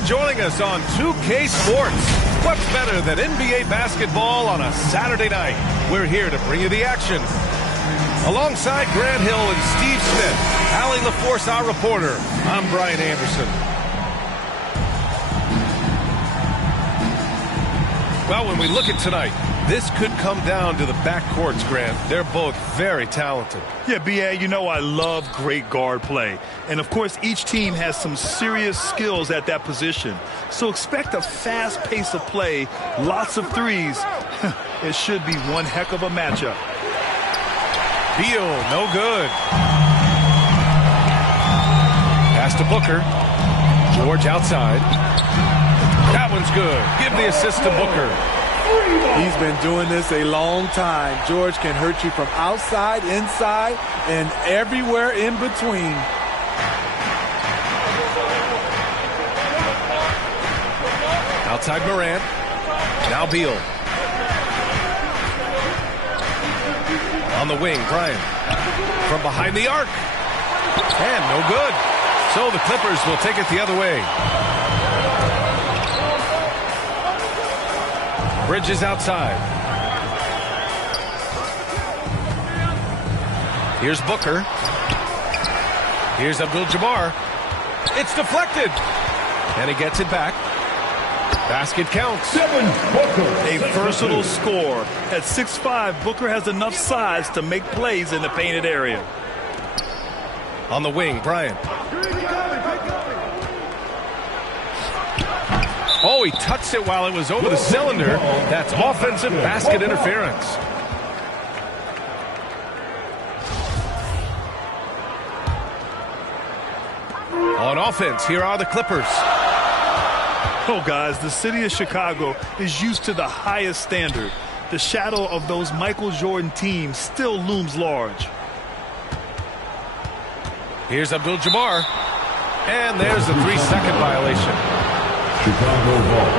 for joining us on 2K Sports. What's better than NBA basketball on a Saturday night? We're here to bring you the action. Alongside Grant Hill and Steve Smith, Allie LaForce, our reporter, I'm Brian Anderson. Well, when we look at tonight, this could come down to the backcourts, Grant. They're both very talented. Yeah, B.A., you know I love great guard play. And, of course, each team has some serious skills at that position. So expect a fast pace of play, lots of threes. It should be one heck of a matchup. Beal, no good. Pass to Booker. George outside. That one's good. Give the assist to Booker. He's been doing this a long time. George can hurt you from outside, inside, and everywhere in between. Outside Morant. Now Beal. On the wing, Bryant. From behind the arc. And no good. So the Clippers will take it the other way. Bridges outside. Here's Booker. Here's Abdul-Jabbar. It's deflected. And he gets it back. Basket counts. A versatile scorer. At 6'5", Booker has enough size to make plays in the painted area. On the wing, Bryant. Oh, he touched it while it was over the cylinder. That's offensive basket interference. On offense, here are the Clippers. Oh, guys, the city of Chicago is used to the highest standard. The shadow of those Michael Jordan teams still looms large. Here's Abdul-Jabbar. And there's the 3-second violation. Chicago ball.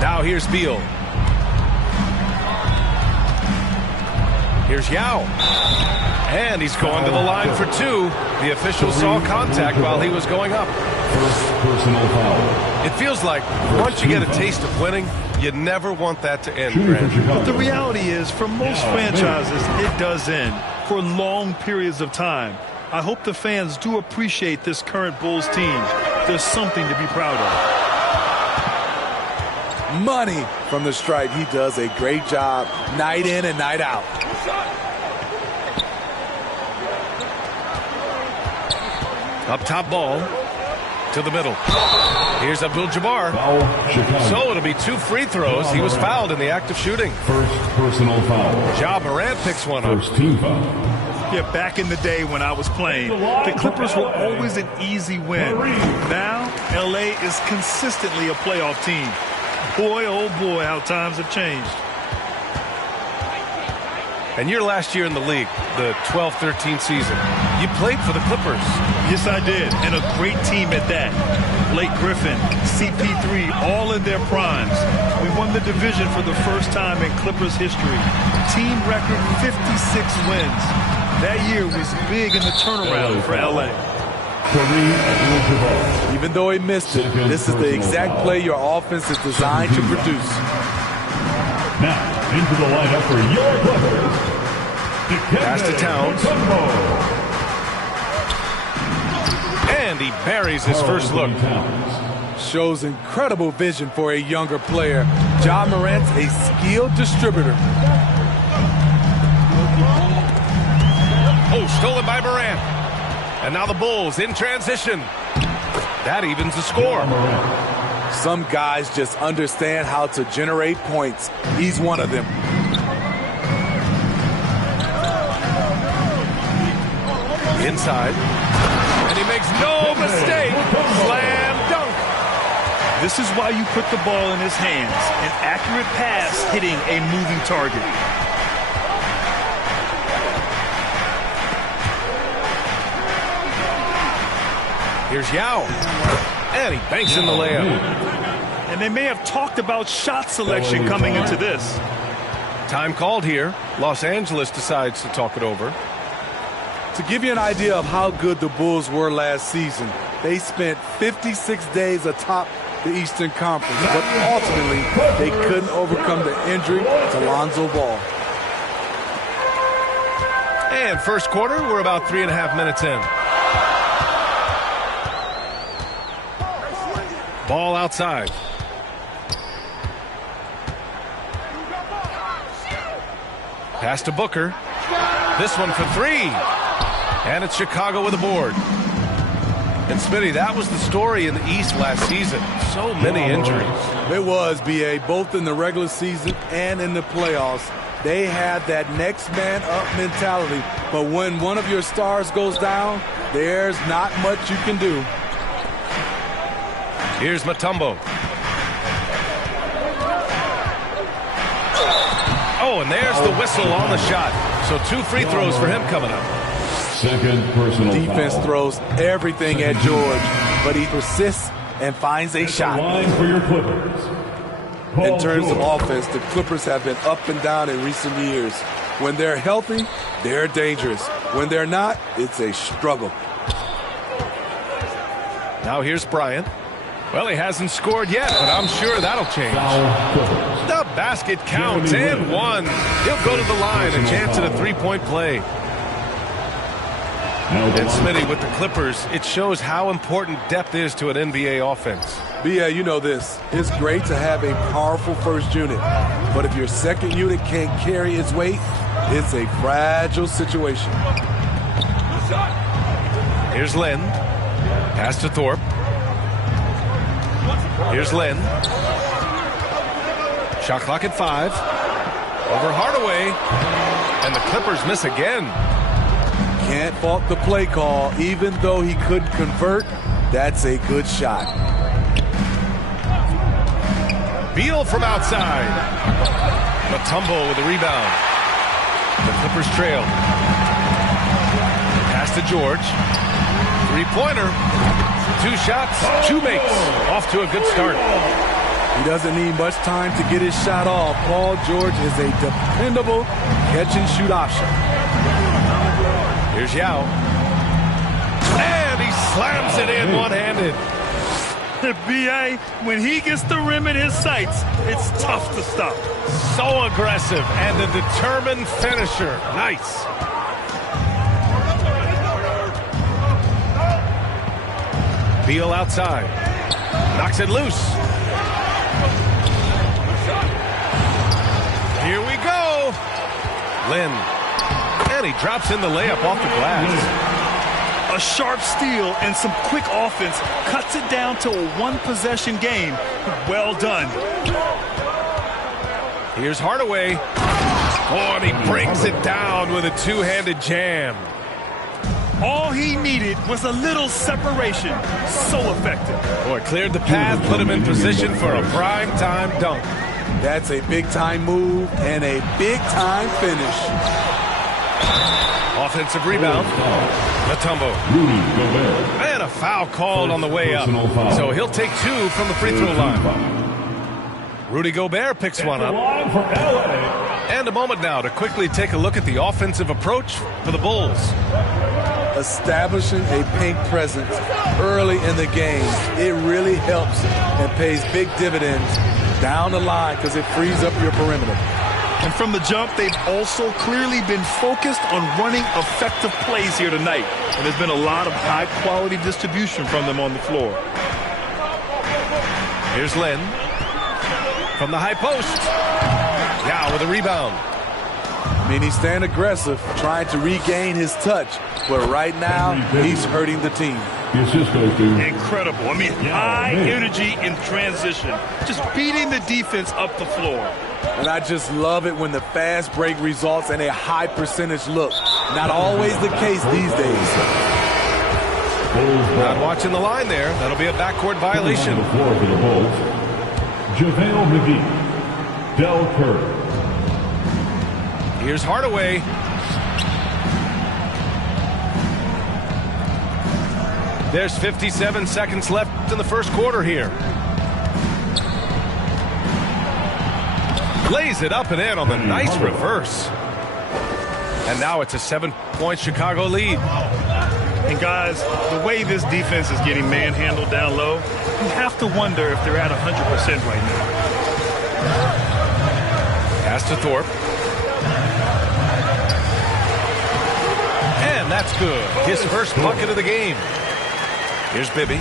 Now here's Beal. Here's Yao. And he's going to the line for two. The official saw contact while he was going up. First personal foul. It feels like once you get a taste of winning, you never want that to end, Grant. But the reality is, for most franchises, it does end for long periods of time. I hope the fans do appreciate this current Bulls team. There's something to be proud of. Money from the stripe. He does a great job night in and night out. Up top ball to the middle. Here's Abdul-Jabbar. So it'll be 2 free throws. He was fouled in the act of shooting. First personal foul. Ja Morant picks one up. First team foul. Yeah, back in the day when I was playing, the Clippers were always an easy win. Now, L.A. is consistently a playoff team. Boy, oh boy, how times have changed. And your last year in the league, the 12-13 season, you played for the Clippers. Yes, I did, and a great team at that. Blake Griffin, CP3, all in their primes. We won the division for the first time in Clippers history. Team record 56 wins. That year was big in the turnaround for L.A. Even though he missed it, this is the exact play your offense is designed to produce. Now, into the lineup for your Clippers. Pass to Towns. And he buries his first look. Shows incredible vision for a younger player. Ja Morant's a skilled distributor. Oh, stolen by Morant. And now the Bulls in transition. That evens the score. Some guys just understand how to generate points. He's one of them. Inside. And he makes no mistake. Slam dunk. This is why you put the ball in his hands. An accurate pass hitting a moving target. Here's Yao. And he banks in the layup. And they may have talked about shot selection coming into this. Time called here. Los Angeles decides to talk it over. To give you an idea of how good the Bulls were last season, they spent 56 days atop the Eastern Conference, but ultimately they couldn't overcome the injury to Lonzo Ball. And first quarter, we're about 3.5 minutes in. Ball outside. Pass to Booker. This one for three. And it's Chicago with a board. And Smitty, that was the story in the East last season. So many injuries. It was, B.A., both in the regular season and in the playoffs. They had that next man up mentality. But when one of your stars goes down, there's not much you can do. Here's Mutombo. Oh, and there's the whistle on the shot. So 2 free throws for him coming up. Second personal Defense foul. throws everything at George, but he persists and finds a shot. Line for your Clippers. In terms of offense, the Clippers have been up and down in recent years. When they're healthy, they're dangerous. When they're not, it's a struggle. Now here's Bryant. Well, he hasn't scored yet, but I'm sure that'll change. The basket counts and one. He'll go to the line, a chance at a three-point play. And Smitty, with the Clippers, it shows how important depth is to an NBA offense. Yeah, you know this. It's great to have a powerful first unit, but if your second unit can't carry its weight, it's a fragile situation. Here's Lynn. Pass to Thorpe. Here's Lynn. Shot clock at 5. Over Hardaway. And the Clippers miss again. Can't fault the play call. Even though he couldn't convert, that's a good shot. Beal from outside. Mutombo with the rebound. The Clippers trail. Pass to George. Three-pointer. 2 shots, 2 makes. Off to a good start. He doesn't need much time to get his shot off. Paul George is a dependable catch-and-shoot option. Here's Yao. And he slams it in one-handed. B.A., when he gets the rim in his sights, it's tough to stop. So aggressive and a determined finisher. Nice. Beal outside. Knocks it loose. Here we go. Lynn. And he drops in the layup off the glass. A sharp steal and some quick offense cuts it down to a one-possession game. Well done. Here's Hardaway. Oh, and he brings it down with a two-handed jam. All he needed was a little separation. So effective. Boy, cleared the path, put him in position for a prime-time dunk. That's a big-time move and a big-time finish. Offensive rebound. Mutombo. And a foul called on the way up. So he'll take 2 from the free throw line. Rudy Gobert picks one up. And a moment now to quickly take a look at the offensive approach for the Bulls. Establishing a paint presence early in the game, it really helps and pays big dividends down the line because it frees up your perimeter. And from the jump, they've also clearly been focused on running effective plays here tonight. And there's been a lot of high-quality distribution from them on the floor. Here's Lynn. From the high post. Yao with a rebound. I mean, he's staying aggressive, trying to regain his touch. But right now, he's hurting the team. Incredible. I mean, high energy in transition. Just beating the defense up the floor. And I just love it when the fast break results in a high percentage look. Not always the case these days. Not watching the line there. That'll be a backcourt violation. On the floor for the Bulls, JaVale McGee, Del Curry. Here's Hardaway. There's 57 seconds left in the first quarter here. Lays it up and in on the nice reverse. And now it's a 7-point Chicago lead. And guys, the way this defense is getting manhandled down low, you have to wonder if they're at 100% right now. Pass to Thorpe. And that's good. His first bucket of the game. Here's Bibby.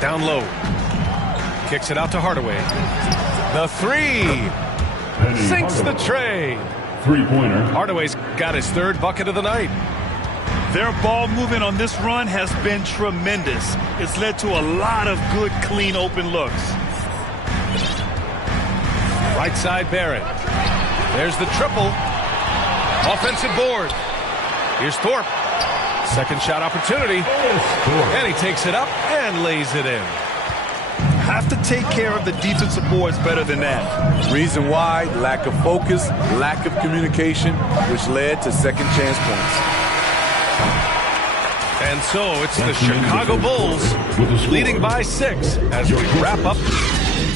Down low. Kicks it out to Hardaway. The three. Sinks the tray. Three-pointer. Hardaway's got his third bucket of the night. Their ball movement on this run has been tremendous. It's led to a lot of good, clean, open looks. Right side, Barrett. There's the triple. Offensive board. Here's Thorpe. Second shot opportunity. And he takes it up and lays it in. Have to take care of the defensive boards better than that. Reason why, lack of focus, lack of communication, which led to second chance points. And so it's the Chicago Bulls leading by 6 as we wrap up.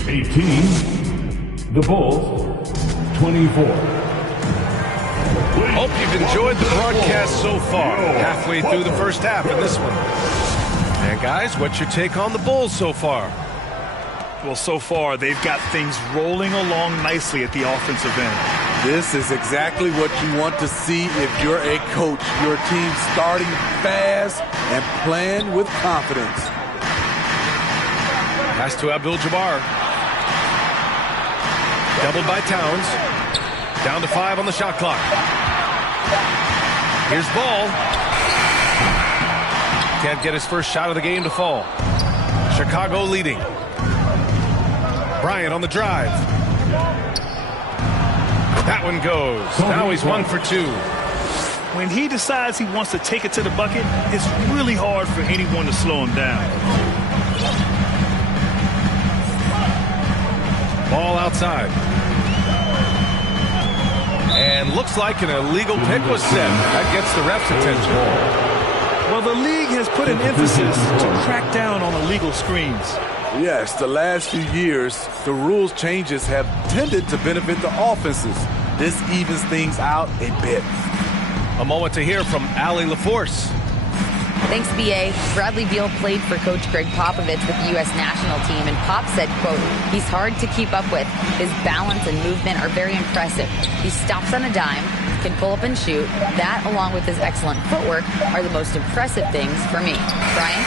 18. The Bulls, 24. Hope you've enjoyed the broadcast so far. Halfway through the first half in this one. And guys, what's your take on the Bulls so far? Well, so far, they've got things rolling along nicely at the offensive end. This is exactly what you want to see if you're a coach. Your team starting fast and playing with confidence. Pass to Abdul-Jabbar. Doubled by Towns. Down to 5 on the shot clock. Here's Ball. Can't get his first shot of the game to fall. Chicago leading. Bryant on the drive. That one goes. Now he's 1 for 2. When he decides he wants to take it to the bucket, it's really hard for anyone to slow him down. Ball outside. And looks like an illegal pick was set. That gets the ref's attention. Well, the league has put an emphasis to crack down on illegal screens. Yes, the last few years, the rules changes have tended to benefit the offenses. This evens things out a bit. A moment to hear from Allie LaForce. Thanks, B.A. Bradley Beal played for Coach Greg Popovich with the U.S. national team, and Pop said, quote, he's hard to keep up with. His balance and movement are very impressive. He stops on a dime, can pull up and shoot. That, along with his excellent footwork, are the most impressive things for me. Brian?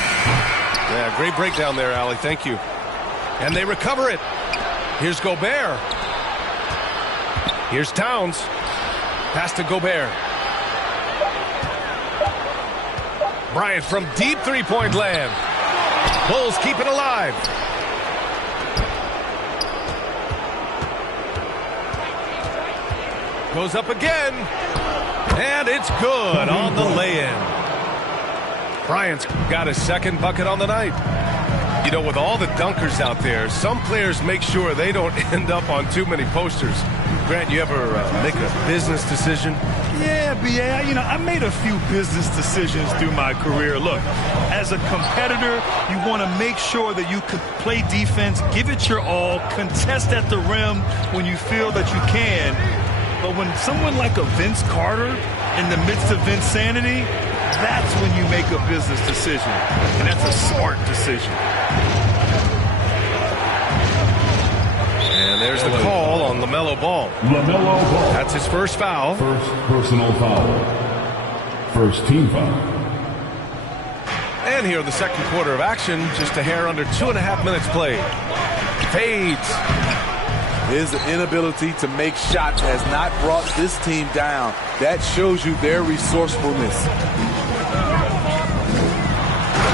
Yeah, great breakdown there, Allie. Thank you. And they recover it. Here's Gobert. Here's Towns. Pass to Gobert. Bryant from deep three-point land. Bulls keep it alive. Goes up again. And it's good on the lay-in. Bryant's got his second bucket on the night. You know, with all the dunkers out there, some players make sure they don't end up on too many posters. Grant, you ever make a business decision? Yeah, B.A., I made a few business decisions through my career. Look, as a competitor, you want to make sure that you can play defense, give it your all, contest at the rim when you feel that you can. But when someone like a Vince Carter in the midst of insanity, that's when you make a business decision. And that's a smart decision. And there's the call on LaMelo Ball. LaMelo Ball. That's his first foul. First personal foul. First team foul. And here in the second quarter of action, just a hair under 2.5 minutes played. Fades. His inability to make shots has not brought this team down. That shows you their resourcefulness.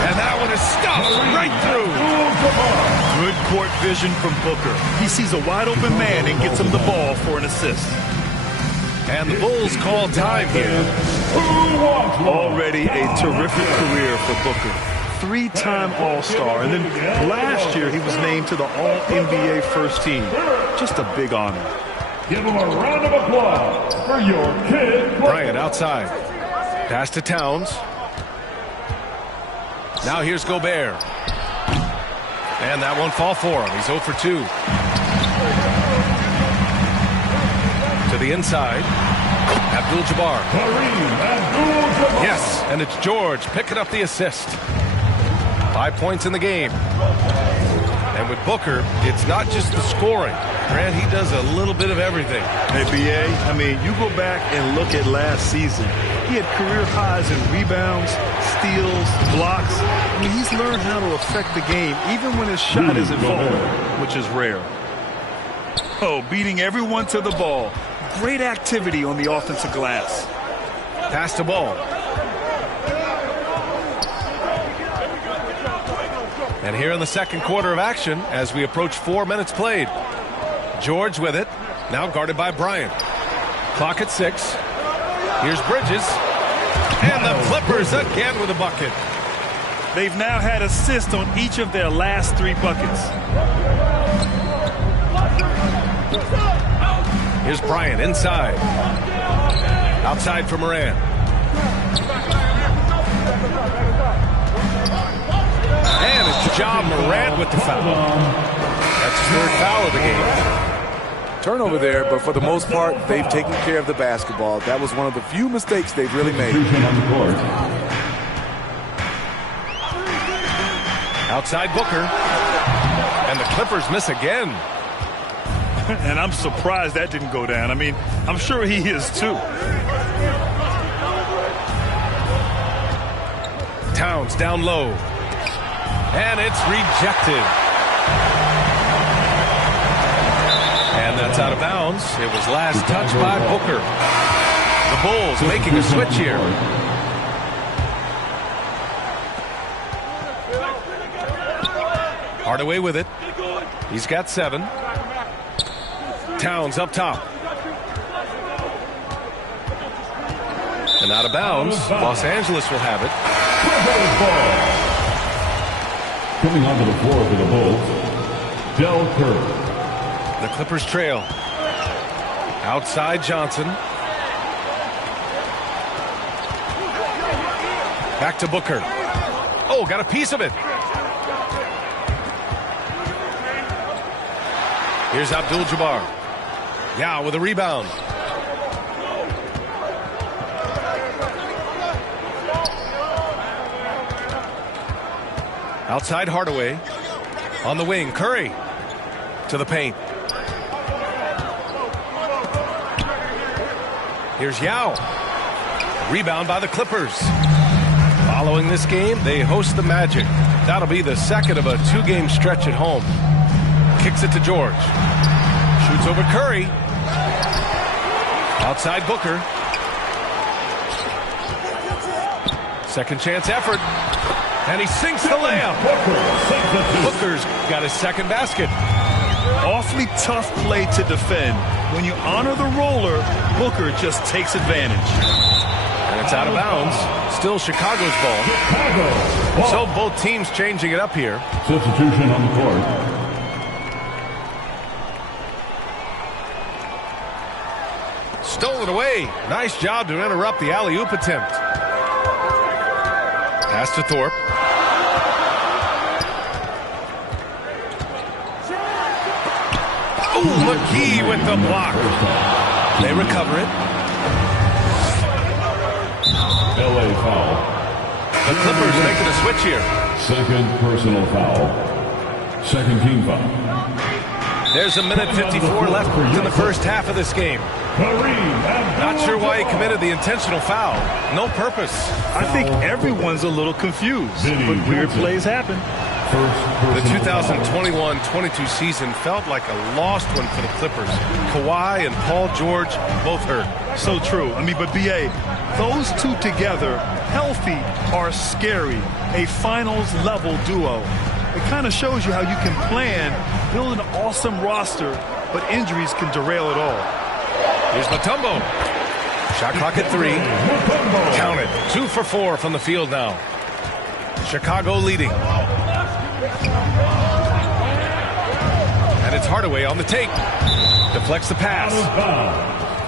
And that one is stuffed right through. Good court vision from Booker. He sees a wide open man and gets him the ball for an assist. And the Bulls call time here. Already a terrific career for Booker. 3-time All-Star, and then last year he was named to the All-NBA first team. Just a big honor. Give him a round of applause for your kid. Bryant outside. Pass to Towns. Now here's Gobert. And that won't fall for him. He's 0 for 2. To To the inside. Abdul-Jabbar. Yes, and it's George picking up the assist. 5 points in the game. And with Booker, it's not just the scoring. Grant, he does a little bit of everything. Hey, B.A., I mean, you go back and look at last season. He had career highs in rebounds, steals, blocks. I mean, he's learned how to affect the game, even when his shot isn't falling, which is rare. Oh, beating everyone to the ball. Great activity on the offensive glass. Pass the ball. And here in the second quarter of action, as we approach 4 minutes played. George with it, now guarded by Bryant. Clock at 6. Here's Bridges. And the Clippers again with a bucket. They've now had assists on each of their last 3 buckets. Here's Bryant inside. Outside for Moran. And it's Ja Morant with the foul. That's his 3rd foul of the game. Turnover there, but for the most part, they've taken care of the basketball. That was one of the few mistakes they've really made. Outside Booker. And the Clippers miss again. And I'm surprised that didn't go down. I mean, I'm sure he is too. Towns down low. And it's rejected. And that's out of bounds. It was last touched by Booker. The Bulls making a switch here. Hardaway with it. He's got 7. Towns up top. And out of bounds. Los Angeles will have it. Coming onto the floor for the Bulls, Del Curry. The Clippers trail. Outside Johnson. Back to Booker. Oh, got a piece of it. Here's Abdul-Jabbar. Yeah, with a rebound. Outside Hardaway. On the wing, Curry. To the paint. Here's Yao. Rebound by the Clippers. Following this game, they host the Magic. That'll be the second of a 2-game stretch at home. Kicks it to George. Shoots over Curry. Outside Booker. Second chance effort. And he sinks the layup. Booker's got his second basket. Awfully tough play to defend. When you honor the roller, Booker just takes advantage. And it's out of bounds. Still Chicago's ball. So both teams changing it up here. Substitution on the court. Stolen away. Nice job to interrupt the alley-oop attempt. Pass to Thorpe. Oh, McGee with the block. They recover it. LA foul. The Clippers making a switch here. Second personal foul. Second team foul. There's a minute 54 left in the first half of this game. Not sure why he committed the intentional foul. No purpose. I think everyone's a little confused, but weird plays happen. The 2021-22 season felt like a lost one for the Clippers. Kawhi and Paul George both hurt. So true. I mean, but B.A., those two together, healthy, are scary. A finals-level duo. It kind of shows you how you can plan, build an awesome roster, but injuries can derail it all. Here's Mutombo. Shot clock at 3. Count it. 2 for 4 from the field now. Chicago leading. And it's Hardaway on the take. Deflects the pass.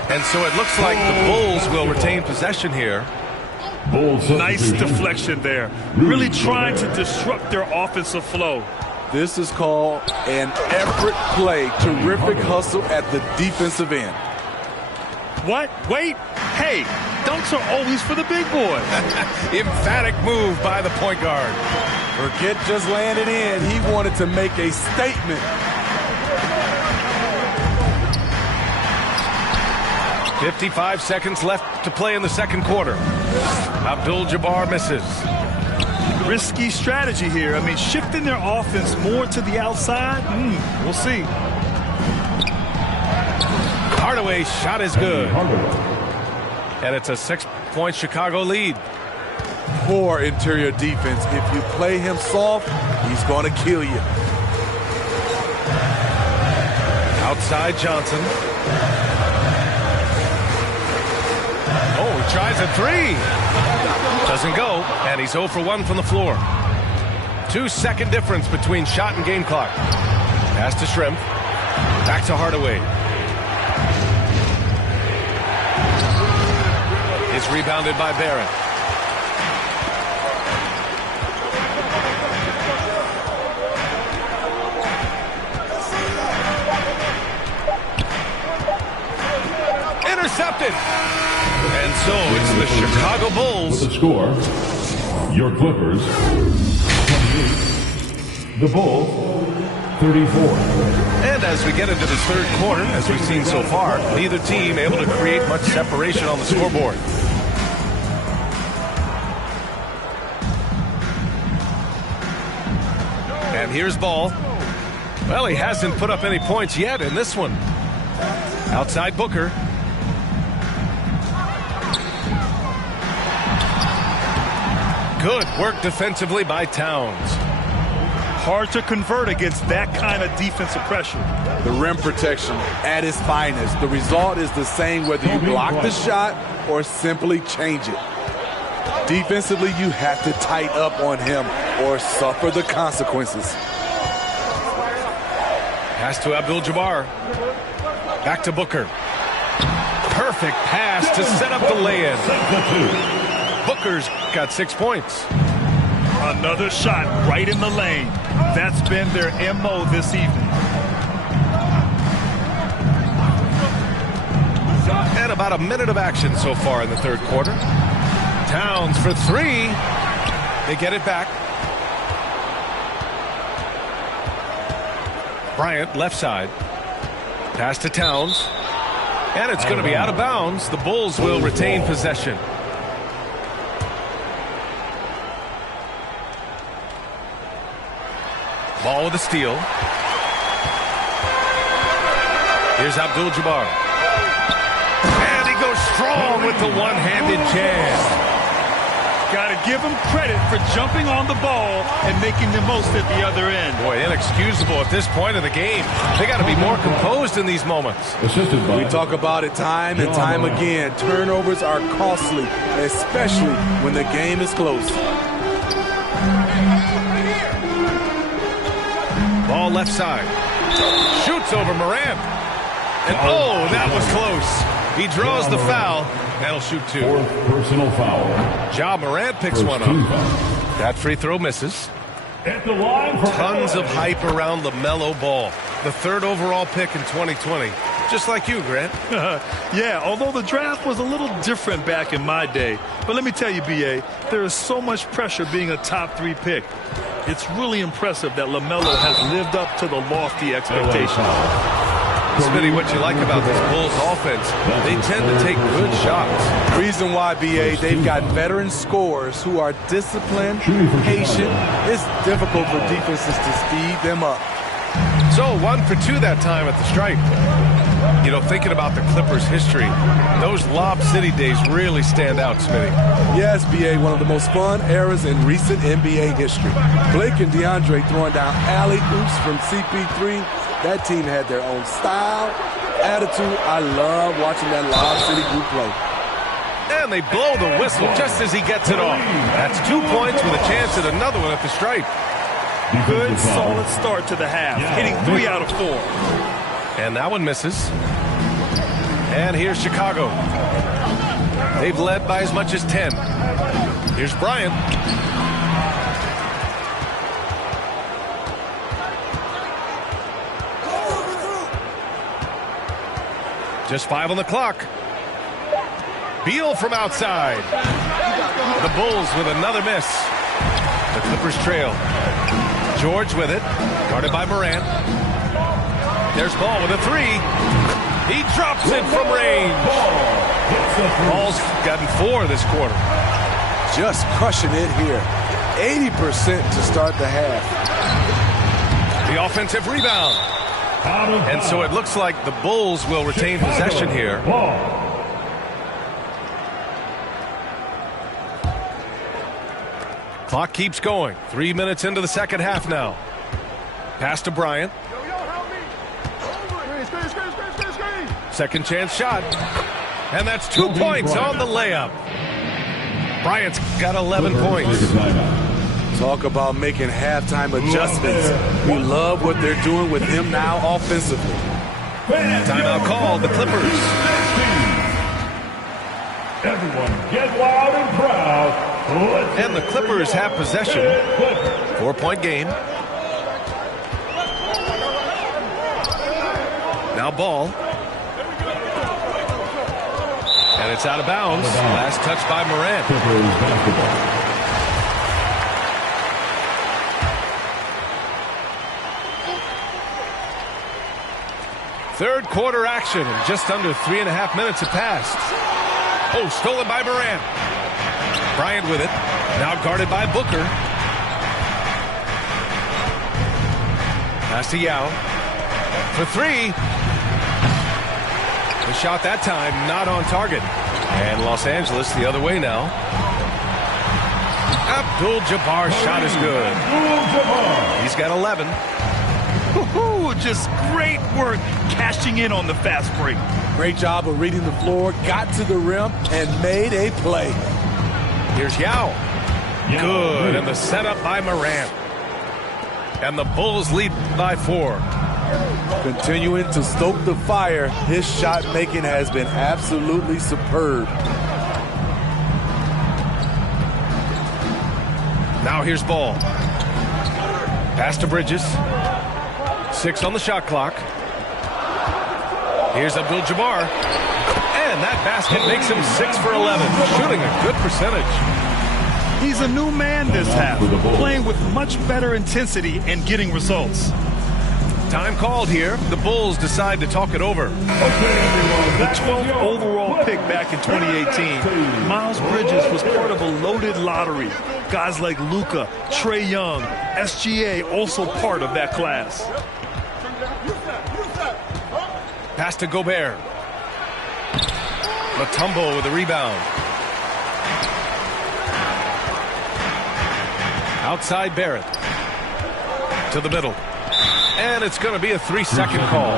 And so it looks like the Bulls will retain possession here. Nice deflection there. Really trying to disrupt their offensive flow. This is called an effort play. Terrific hustle at the defensive end. What? Wait. Hey, dunks are always for the big boys. Emphatic move by the point guard. Forget just laying it in. He wanted to make a statement. 55 seconds left to play in the second quarter. Abdul-Jabbar misses. Risky strategy here. I mean, shifting their offense more to the outside. We'll see. Hardaway's shot is good. And it's a 6-point Chicago lead. Poor interior defense. If you play him soft, he's going to kill you. Outside Johnson. Oh, he tries a three. Doesn't go, and he's 0 for 1 from the floor. 2-second difference between shot and game clock. Pass to Shrimp. Back to Hardaway. It's rebounded by Barrett. Intercepted. And so it's the Chicago Bulls. With the score, your Clippers 28, the Bulls 34. And as we get into this third quarter, as we've seen so far, neither team able to create much separation on the scoreboard. And here's Ball. Well, he hasn't put up any points yet in this one. Outside Booker. Good work defensively by Towns. Hard to convert against that kind of defensive pressure. The rim protection at its finest. The result is the same whether you block the shot or simply change it. Defensively, you have to tighten up on him or suffer the consequences. Pass to Abdul-Jabbar. Back to Booker. Perfect pass to set up the lay-in. Booker's got 6 points. Another shot right in the lane. That's been their MO this evening. And about a minute of action so far in the third quarter. Towns for three. They get it back. Bryant left side. Pass to Towns. And it's going to be out of bounds. The Bulls will retain possession. Ball with a steal. Here's Abdul-Jabbar. And he goes strong with the one-handed jam. Got to give him credit for jumping on the ball and making the most at the other end. Boy, inexcusable at this point of the game. They got to be more composed in these moments. We talk about it time and time again. Turnovers are costly, especially when the game is close. Ball left side. Shoots over Morant. And oh, that was close. He draws the foul. That'll shoot two. Fourth personal foul. Ja Morant picks one up. That free throw misses. At the line for Tons of hype around LaMelo Ball. The third overall pick in 2020. Just like you, Grant. Yeah, although the draft was a little different back in my day. But let me tell you, B.A., there is so much pressure being a top 3 pick. It's really impressive that LaMelo has lived up to the lofty expectations. Smitty, what you like about this Bulls offense, they tend to take good shots. Reason why, B.A., they've got veteran scorers who are disciplined, patient. It's difficult for defenses to speed them up. So 1 for 2 that time at the stripe. You know, thinking about the Clippers' history, those Lob City days really stand out, Smitty. Yes, B.A., one of the most fun eras in recent NBA history. Blake and DeAndre throwing down alley-oops from CP3. That team had their own style, attitude. I love watching that Lob City group play. And they blow the whistle just as he gets it off. That's 2 points with a chance at another one at the stripe. Good, solid start to the half, hitting 3 out of 4. And that one misses. And here's Chicago. They've led by as much as 10. Here's Bryant. Just 5 on the clock. Beal from outside. The Bulls with another miss. The Clippers trail. George with it. Guarded by Morant. There's Ball with a three. He drops it from range. Ball's gotten 4 this quarter. Just crushing it here. 80% to start the half. The offensive rebound. And so it looks like the Bulls will retain possession here. Clock keeps going. 3 minutes into the second half now. Pass to Bryant. Second chance shot. And that's 2 points on the layup. Bryant's got 11 points. Talk about making halftime adjustments. We love what they're doing with him now offensively. Timeout called, the Clippers. Everyone get loud and proud. And the Clippers have possession. 4-point game. Now Ball. And it's out of bounds. Last touch by Morant. Clippers basketball. Third quarter action, and just under 3.5 minutes have passed. Oh, stolen by Morant. Bryant with it. Now guarded by Booker. Pass to Yao. For three. The shot that time not on target. And Los Angeles the other way now. Abdul-Jabbar's shot is good. He's got 11. Just great work cashing in on the fast break. Great job of reading the floor, got to the rim, and made a play. Here's Yao. Good, and the setup by Morant. And the Bulls lead by 4. Continuing to stoke the fire, his shot making has been absolutely superb. Now here's Ball. Pass to Bridges. 6 on the shot clock. Here's Abdul-Jabbar. And that basket makes him 6 for 11, shooting a good percentage. He's a new man this half, playing with much better intensity and getting results. Time called here. The Bulls decide to talk it over. The 12th overall pick back in 2018, Miles Bridges was part of a loaded lottery. Guys like Luka, Trae Young, SGA also part of that class. Pass to Gobert. Mutombo with a rebound. Outside Barrett. To the middle. And it's going to be a 3-second call.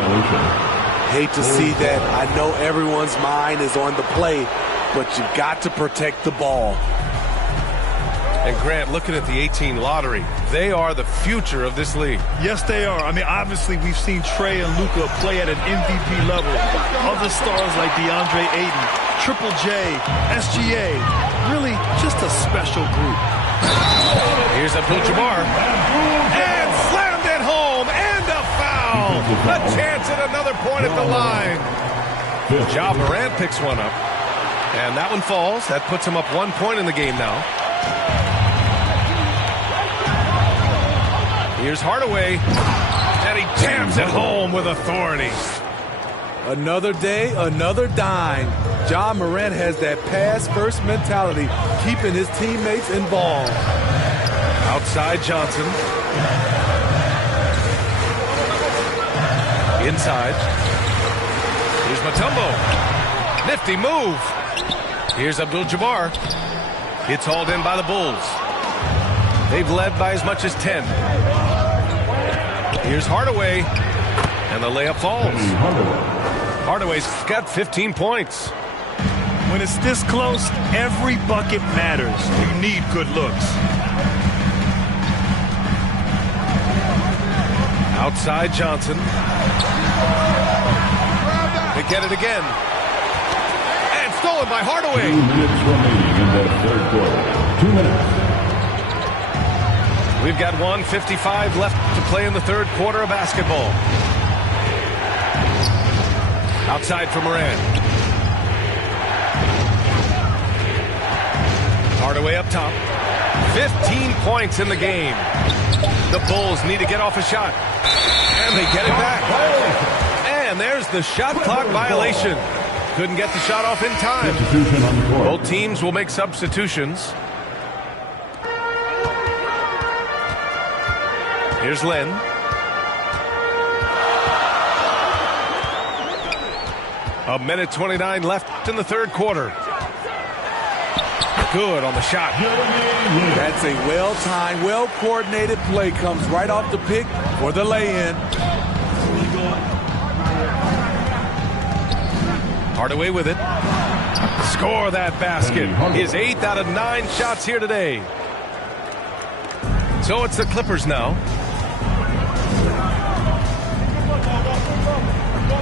Hate to see that. I know everyone's mind is on the play, but you got to protect the ball. And Grant, looking at the 18 lottery, they are the future of this league. Yes, they are. I mean, obviously, we've seen Trae and Luka play at an MVP level. Other stars like DeAndre Ayton, Triple J, SGA, really just a special group. Here's Abdul-Jabbar. And slammed it home. And a foul. A chance at another point at the line. Ja Morant picks one up. And that one falls. That puts him up 1 point in the game now. Here's Hardaway, and he jams it home with authority. Another day, another dime. Ja Morant has that pass-first mentality, keeping his teammates involved. Outside Johnson. Inside. Here's Mutombo. Nifty move. Here's Abdul-Jabbar. It's hauled in by the Bulls. They've led by as much as 10. Here's Hardaway, and the layup falls. Hardaway's got 15 points. When it's this close, every bucket matters. You need good looks. Outside Johnson. They get it again. And stolen by Hardaway. 2 minutes remaining in the third quarter. 2 minutes. We've got 1:55 left to play in the third quarter of basketball. Outside for Morant. Hardaway up top. 15 points in the game. The Bulls need to get off a shot. And they get it back. And there's the shot clock violation. Couldn't get the shot off in time. Both teams will make substitutions. Here's Lynn. A minute 29 left in the third quarter. Good on the shot. That's a well-timed, well-coordinated play. Comes right off the pick for the lay-in. Hardaway with it. Score that basket. His 8th out of 9 shots here today. So it's the Clippers now.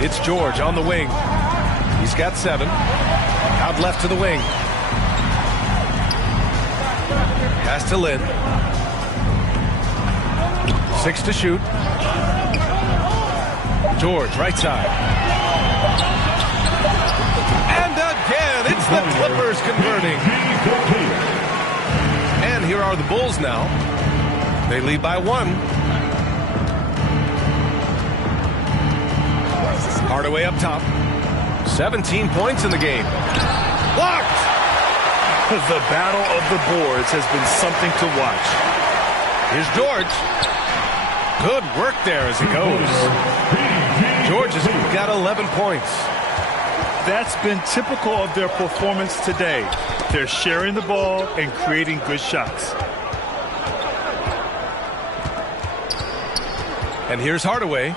It's George on the wing. He's got 7. Out left to the wing. Pass to Lynn. 6 to shoot. George, right side. And again, it's the Clippers converting. And here are the Bulls now. They lead by 1. Hardaway up top. 17 points in the game. Blocked! The battle of the boards has been something to watch. Here's George. Good work there as it goes. George has got 11 points. That's been typical of their performance today. They're sharing the ball and creating good shots. And here's Hardaway.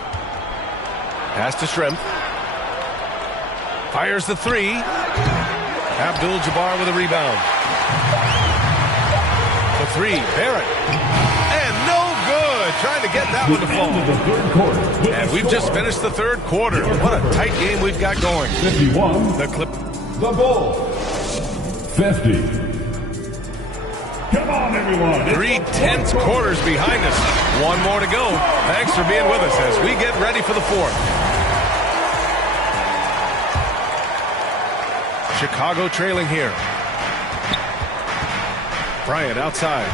Pass to Shrimp. Fires the 3. Abdul-Jabbar with a rebound. The 3, Barrett. And no good. Trying to get that one to fall. And we've just finished the third quarter. What a tight game we've got going. 51. The Bulls. 50. Come on, everyone. 3 tense quarters behind us. One more to go. Thanks for being with us as we get ready for the fourth. Chicago trailing here. Bryant outside.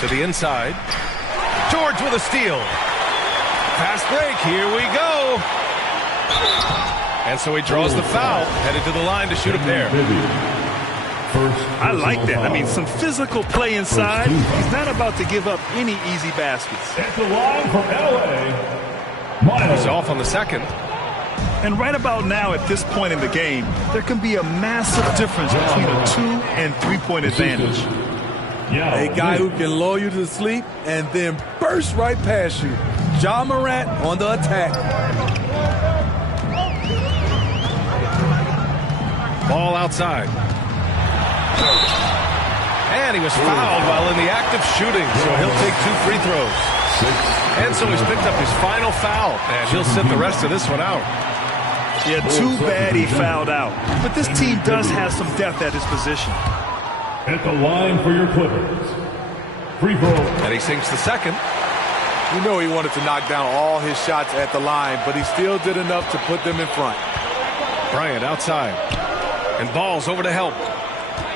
To the inside. George with a steal. Fast break. Here we go. And so he draws the foul. Headed to the line to shoot a pair. I like that. I mean, some physical play inside. He's not about to give up any easy baskets. At the line from L.A. He's off on the second. And right about now, at this point in the game, there can be a massive difference between a 2- and 3-point advantage. A guy who can lull you to sleep and then burst right past you. Ja Morant on the attack. Ball outside. And he was fouled while in the act of shooting, so he'll take 2 free throws. And so he's picked up his final foul, and he'll sit the rest of this one out. Yeah, too bad he fouled out. But this team does have some depth at his position. At the line for your Clippers. Free throw. And he sinks the second. You know he wanted to knock down all his shots at the line, but he still did enough to put them in front. Bryant outside. And Ball's over to help.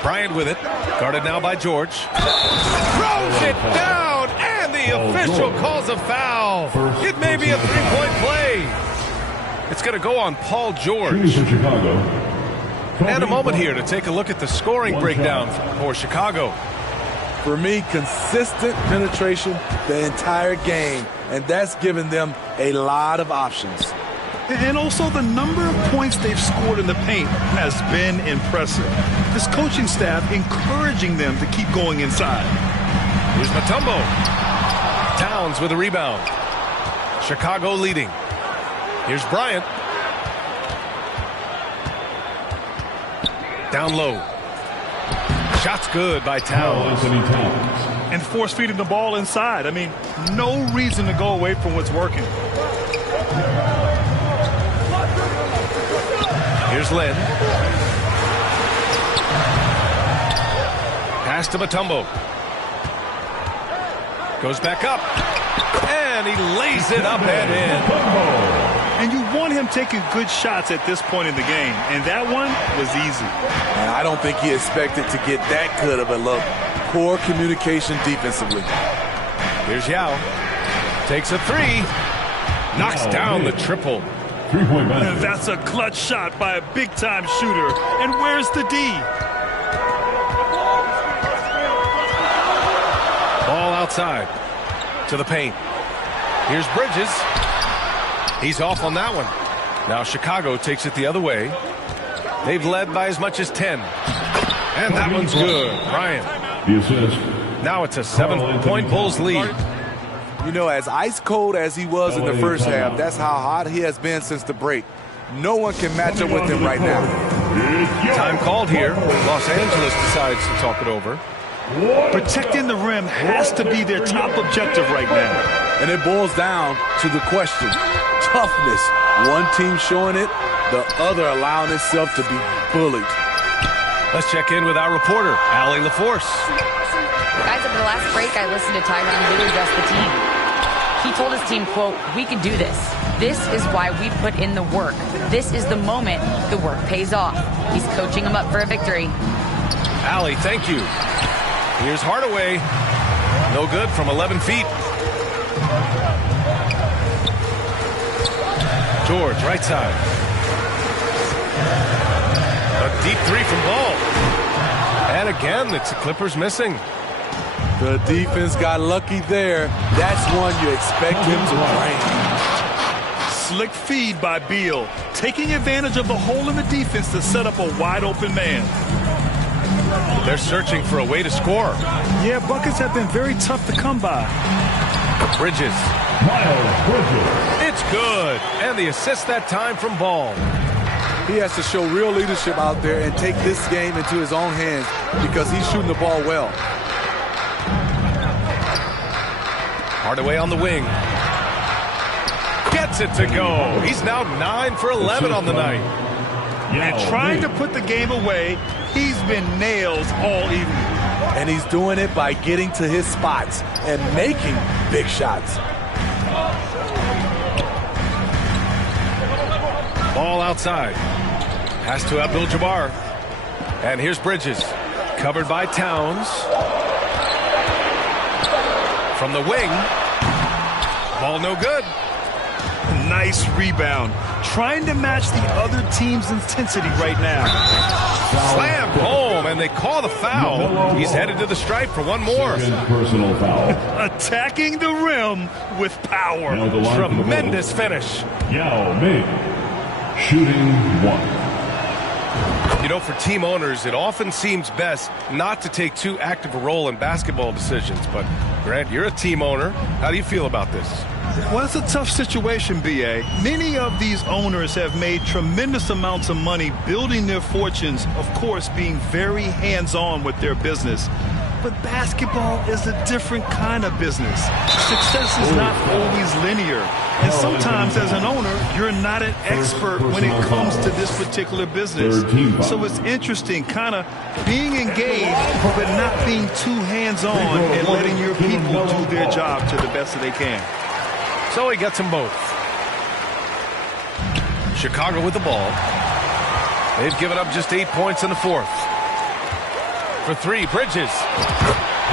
Bryant with it. Guarded now by George. Throws it down, and the official calls a foul. It may be a 3-point play. It's going to go on Paul George. And a moment here to take a look at the scoring breakdown for Chicago. For me, consistent penetration the entire game, and that's given them a lot of options. And also the number of points they've scored in the paint has been impressive. This coaching staff encouraging them to keep going inside. Here's Mutombo. Towns with a rebound. Chicago leading. Here's Bryant. Down low. Shot's good by Towns. And force feeding the ball inside. I mean, no reason to go away from what's working. Here's Lynn. Pass to Mutombo. Goes back up. And he lays it up and in. And you want him taking good shots at this point in the game. And that one was easy. And I don't think he expected to get that good of a look. Poor communication defensively. Here's Yao. Takes a three. Knocks down the triple. Three-point basket. And that's a clutch shot by a big-time shooter. And where's the D? Ball outside to the paint. Here's Bridges. He's off on that one. Now Chicago takes it the other way. They've led by as much as 10. And that one's good. Bryant. The assist. Now it's a 7-point Bulls lead. You know, as ice cold as he was in the first half, that's how hot he has been since the break. No one can match up with him right now. Time called here. Los Angeles decides to talk it over. Protecting the rim has to be their top objective right now. And it boils down to the question. Toughness. One team showing it, the other allowing itself to be bullied. Let's check in with our reporter, Allie LaForce. Guys, over the last break, I listened to Tyronn Lue address the team. He told his team, quote, "We can do this. This is why we put in the work. This is the moment the work pays off." He's coaching them up for a victory. Allie, thank you. Here's Hardaway. No good from 11 feet. George, right side. A deep three from Ball. And again, it's the Clippers missing. The defense got lucky there. That's one you expect him to drain. Slick feed by Beal, taking advantage of the hole in the defense to set up a wide-open man. They're searching for a way to score. Yeah, buckets have been very tough to come by. Bridges. Miles Bridges. It's good. And the assist that time from Ball. He has to show real leadership out there and take this game into his own hands because he's shooting the ball well. Hardaway on the wing. Gets it to go. He's now 9 for 11 on the night. And trying to put the game away, he's been nails all evening. And he's doing it by getting to his spots and making big shots. Ball outside. Pass to Abdul-Jabbar. And here's Bridges. Covered by Towns. From the wing. Ball no good. Nice rebound. Trying to match the other team's intensity right now. Slam home, and they call the foul. He's headed to the stripe for one more. Personal foul. Attacking the rim with power. Tremendous finish. Yao Ming. Shooting one. You know, for team owners, it often seems best not to take too active a role in basketball decisions. But, Grant, you're a team owner. How do you feel about this? Well, it's a tough situation, B.A. Many of these owners have made tremendous amounts of money building their fortunes, of course, being very hands-on with their business. But basketball is a different kind of business. Success is not always linear. And sometimes as an owner, you're not an expert when it comes to this particular business. So it's interesting, kind of being engaged, but not being too hands-on and letting your people do their job to the best that they can. So he gets them both. Chicago with the ball. They've given up just 8 points in the fourth. For three, Bridges.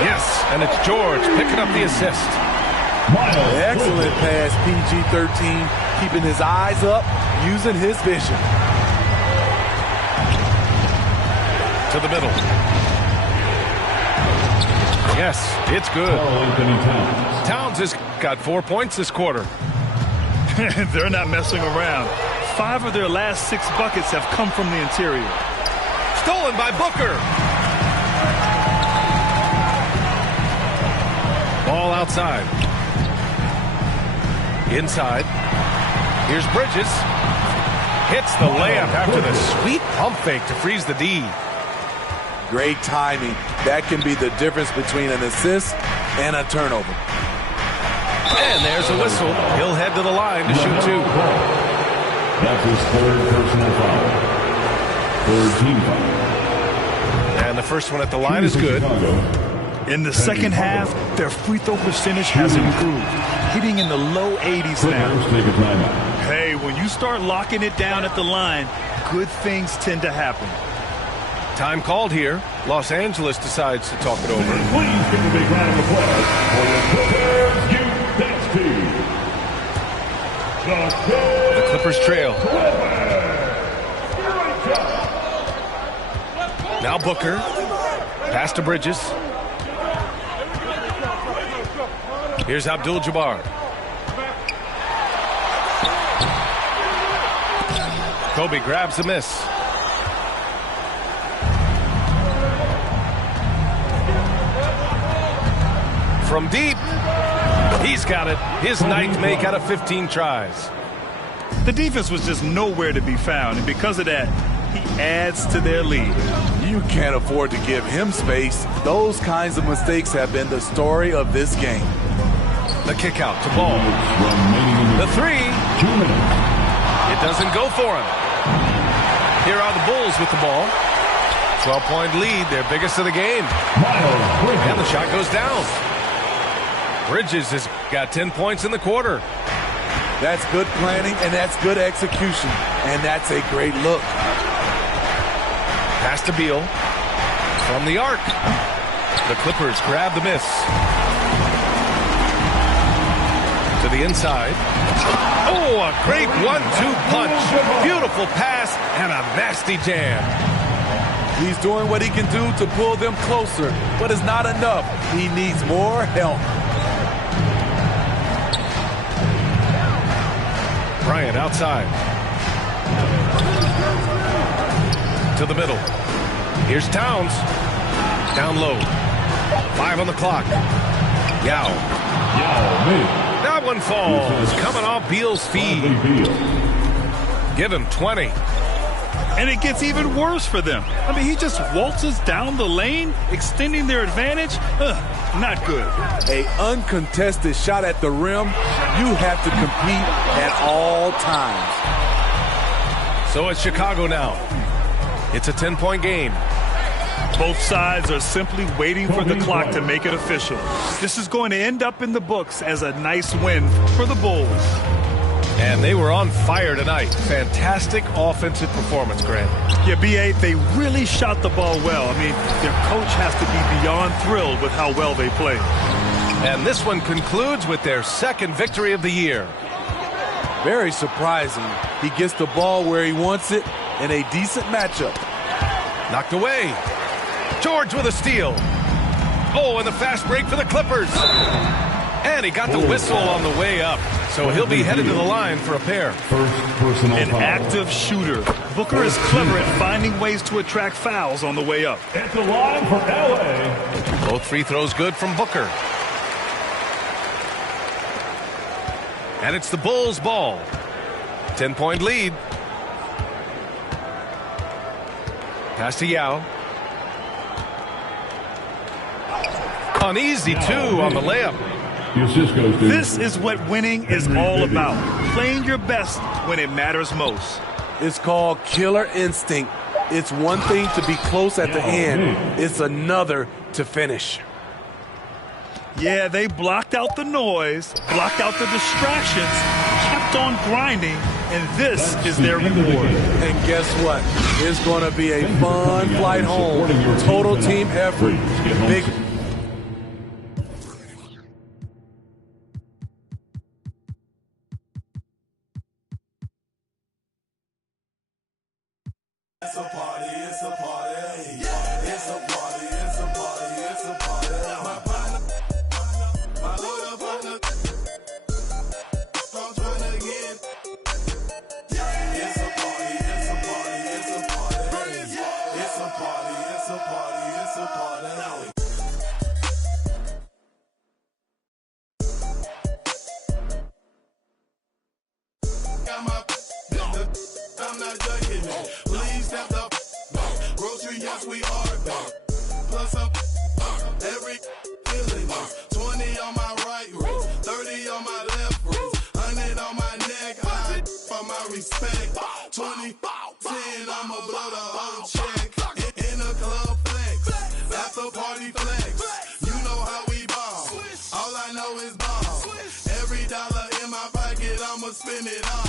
Yes, and it's George picking up the assist. Excellent pass, PG-13, keeping his eyes up, using his vision. To the middle. Yes, it's good. Towns has got 4 points this quarter. They're not messing around. 5 of their last 6 buckets have come from the interior. Stolen by Booker. Ball outside. Inside. Here's Bridges. Hits the layup after the sweet pump fake to freeze the D. Great timing. That can be the difference between an assist and a turnover. And there's a whistle. He'll head to the line to shoot 2. That's his third personal foul. Third team foul. And the first one at the line is good. In the second half, their free throw percentage has improved. hitting in the low 80s now. Clippers take a timeout. Hey, when you start locking it down at the line, good things tend to happen. Time called here. Los Angeles decides to talk it over. Please give a big round of applause for the Clippers youth dance team. The Clippers trail. Now Booker. Pass to Bridges. Here's Abdul-Jabbar. Kobe grabs the miss. From deep. He's got it. His ninth make out of 15 tries. The defense was just nowhere to be found, and because of that, he adds to their lead. You can't afford to give him space. Those kinds of mistakes have been the story of this game. The kick out to Ball. The three. 2 minutes. It doesn't go for him. Here are the Bulls with the ball. 12-point lead, their biggest of the game. And the shot goes down. Bridges has got 10 points in the quarter. That's good planning, and that's good execution. And that's a great look. Pass to Beal. From the arc. The Clippers grab the miss. To the inside. Oh, a great 1-2 punch. Beautiful pass and a nasty jam. He's doing what he can do to pull them closer, but it's not enough. He needs more help. Bryant outside. To the middle. Here's Towns. Down low. 5 on the clock. Yao. That one falls. Coming off Beal's feed. Give him 20. And it gets even worse for them. I mean, he just waltzes down the lane, extending their advantage. Not good. A uncontested shot at the rim. You have to compete at all times. So it's Chicago now. It's a 10-point game. Both sides are simply waiting for the clock to make it official. This is going to end up in the books as a nice win for the Bulls. And they were on fire tonight. Fantastic offensive performance, Grant. Yeah, B.A., they really shot the ball well. I mean, their coach has to be beyond thrilled with how well they played. And this one concludes with their second victory of the year. Very surprising. He gets the ball where he wants it in a decent matchup. Knocked away. George with a steal. Oh, and the fast break for the Clippers. And he got the whistle on the way up. So he'll be headed to the line for a pair. First personal An foul. active shooter. Booker is clever at finding ways to attract fouls on the way up. At the line for LA. Both free throws good from Booker. And it's the Bulls' ball. 10-point lead. Pass to Yao. An easy two on the layup. This is what winning is all about. Playing your best when it matters most. It's called killer instinct. It's one thing to be close at the end. It's another to finish. Yeah, they blocked out the noise, blocked out the distractions, kept on grinding, and this is their reward. And guess what? It's going to be a fun flight home. Total team effort. Big. It's a party, it's a party. Yeah, it's a party, it's a party, it's a party. My partner, my little partner, I'm trying to get. Yeah, it's a party, it's a party, it's a party. It's a party, it's a party, it's a party. Got my, I'm not joking it. Please step up. Grocery, yes, we are back. Plus up every feeling. 20 on my right wrist, 30 on my left wrist, 100 on my neck. I for my respect. 20, 10, I'ma blow the whole check. In the club flex, after party flex. You know how we ball. All I know is ball. Every spin it out.